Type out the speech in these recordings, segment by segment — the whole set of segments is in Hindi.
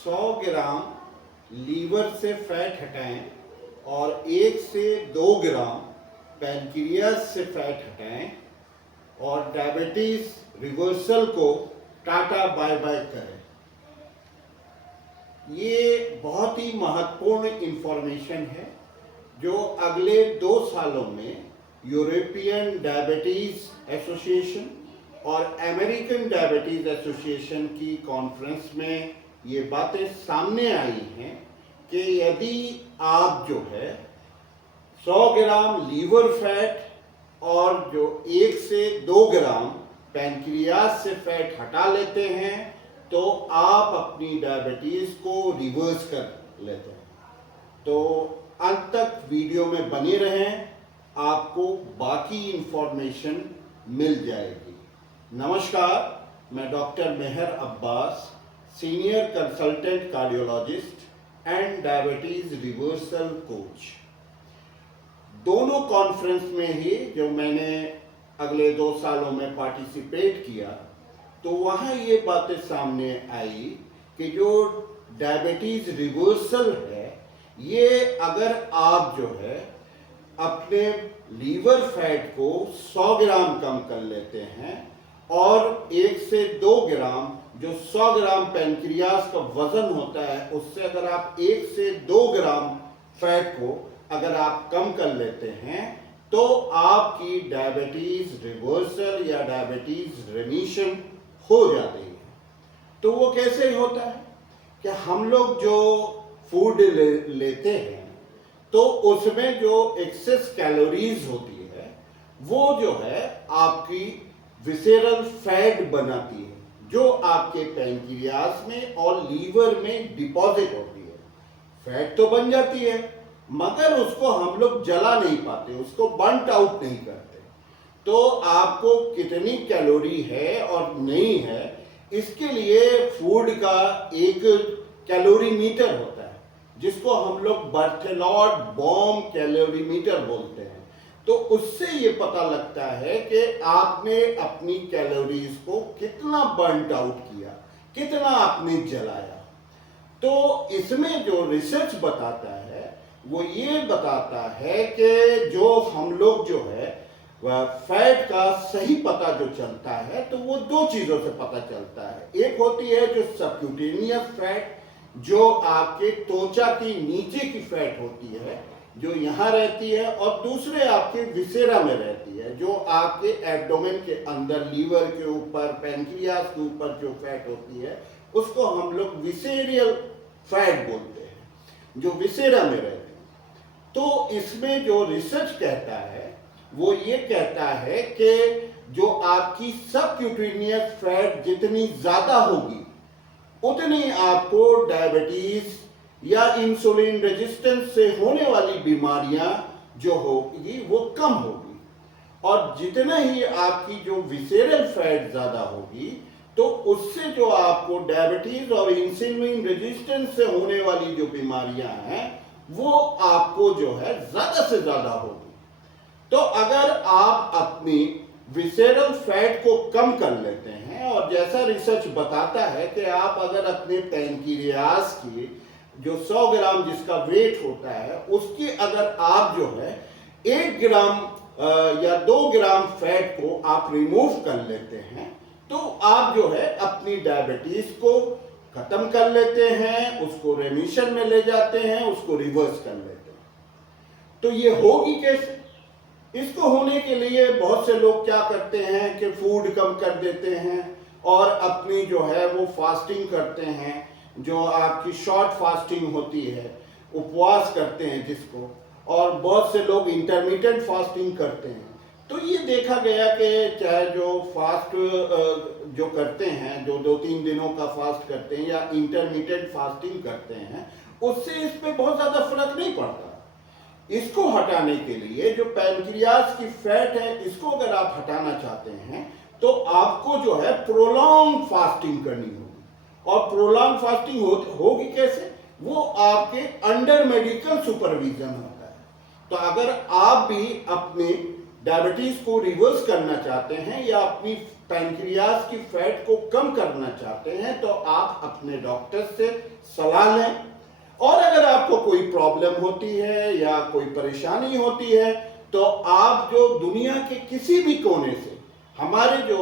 100 ग्राम लीवर से फैट हटाएं और 1 से 2 ग्राम पैनक्रियास से फैट हटाएं और डायबिटीज रिवर्सल को टाटा बाय बाय करें। ये बहुत ही महत्वपूर्ण इंफॉर्मेशन है जो अगले 2 सालों में यूरोपियन डायबिटीज एसोसिएशन और अमेरिकन डायबिटीज एसोसिएशन की कॉन्फ्रेंस में ये बातें सामने आई हैं कि यदि आप जो है 100 ग्राम लीवर फैट और जो 1 से 2 ग्राम पैनक्रियास से फैट हटा लेते हैं तो आप अपनी डायबिटीज को रिवर्स कर लेते हैं। तो अंत तक वीडियो में बने रहें, आपको बाकी इंफॉर्मेशन मिल जाएगी। नमस्कार, मैं doctor Mehar Abbas, senior consultant cardiologist and diabetes reversal coach. दोनों कॉन्फ्रेंस में ही जो मैंने अगले 2 सालों में पार्टिसिपेट किया तो वहाँ ये बातें सामने आई कि जो डायबिटीज रिवर्सल है ये अगर आप जो है अपने लीवर फैट को 100 ग्राम कम कर लेते हैं और 1 से 2 ग्राम जो 100 ग्राम पैनक्रियास का वजन होता है उससे अगर आप 1 से 2 ग्राम फैट को अगर आप कम कर लेते हैं तो आपकी डायबिटीज रिवर्सल या डायबिटीज रेमिशन हो जाती है। तो वो कैसे होता है कि हम लोग जो फूड लेते हैं तो उसमें जो एक्सेस कैलोरीज होती है वो जो है आपकी विसेरल फैट बनाती है जो आपके पैनक्रियास में और लीवर में डिपॉजिट होती है। फैट तो बन जाती है मगर उसको हम लोग जला नहीं पाते, उसको बर्न आउट नहीं करते। तो आपको कितनी कैलोरी है और नहीं है इसके लिए फूड का एक कैलोरी मीटर होता है जिसको हम लोग बर्थेलॉट बॉम कैलोरी मीटर बोलते हैं। तो उससे ये पता लगता है कि आपने अपनी कैलोरीज को कितना बर्न आउट किया, कितना आपने जलाया। तो इसमें जो रिसर्च बताता है वो ये बताता है कि जो हम लोग जो है फैट का सही पता जो चलता है तो वो 2 चीजों से पता चलता है। एक होती है जो सबक्यूटेनियस फैट जो आपके त्वचा की नीचे की फैट होती है जो यहाँ रहती है और दूसरे आपके विसेरा में रहती है जो आपके एब्डोमेन के अंदर लीवर के ऊपर पैनक्रियास के ऊपर जो फैट होती है उसको हम लोग विसेरियल फैट बोलते हैं जो विसेरा में रहती है। तो इसमें जो रिसर्च कहता है वो ये कहता है कि जो आपकी सबक्यूटेनियस फैट जितनी ज्यादा होगी उतनी आपको डायबिटीज या इंसुलिन रेजिस्टेंस से होने वाली बीमारियां जो होगी वो कम होगी और जितना ही आपकी जो विसेरल फैट ज्यादा होगी तो उससे जो आपको डायबिटीज और इंसुलिन रेजिस्टेंस से होने वाली जो बीमारियां हैं वो आपको जो है ज्यादा से ज्यादा होगी। तो अगर आप अपनी विसेरल फैट को कम कर लेते हैं और जैसा रिसर्च बताता है कि आप अगर अपने पैनक्रियास की जो 100 ग्राम जिसका वेट होता है उसकी अगर आप जो है 1 ग्राम या 2 ग्राम फैट को आप रिमूव कर लेते हैं तो आप जो है अपनी डायबिटीज को खत्म कर लेते हैं, उसको रेमिशन में ले जाते हैं, उसको रिवर्स कर लेते हैं। तो ये होगी कैसे? इसको होने के लिए बहुत से लोग क्या करते हैं कि फूड कम कर देते हैं और अपनी जो है वो फास्टिंग करते हैं जो आपकी शॉर्ट फास्टिंग होती है, उपवास करते हैं जिसको, और बहुत से लोग इंटरमिटेंट फास्टिंग करते हैं। तो ये देखा गया कि चाहे जो फास्ट जो करते हैं जो 2-3 दिनों का फास्ट करते हैं या इंटरमिटेंट फास्टिंग करते हैं उससे इस पे बहुत ज़्यादा फर्क नहीं पड़ता। इसको हटाने के लिए जो पैनक्रियास की फैट है इसको अगर आप हटाना चाहते हैं तो आपको जो है प्रोलॉन्ग फास्टिंग करनी होगी। और प्रोलॉन्ग फास्टिंग होगी कैसे? वो आपके अंडर मेडिकल सुपरविजन होता है। तो अगर आप भी अपने डायबिटीज को रिवर्स करना चाहते हैं या अपनी पैनक्रियाज की फैट को कम करना चाहते हैं तो आप अपने डॉक्टर से सलाह लें। और अगर आपको कोई प्रॉब्लम होती है या कोई परेशानी होती है तो आप जो दुनिया के किसी भी कोने से हमारे जो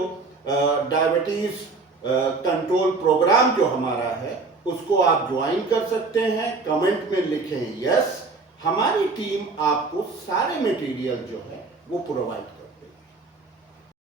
डायबिटीज कंट्रोल प्रोग्राम जो हमारा है उसको आप ज्वाइन कर सकते हैं। कमेंट में लिखें यस, हमारी टीम आपको सारे मटेरियल जो है वो प्रोवाइड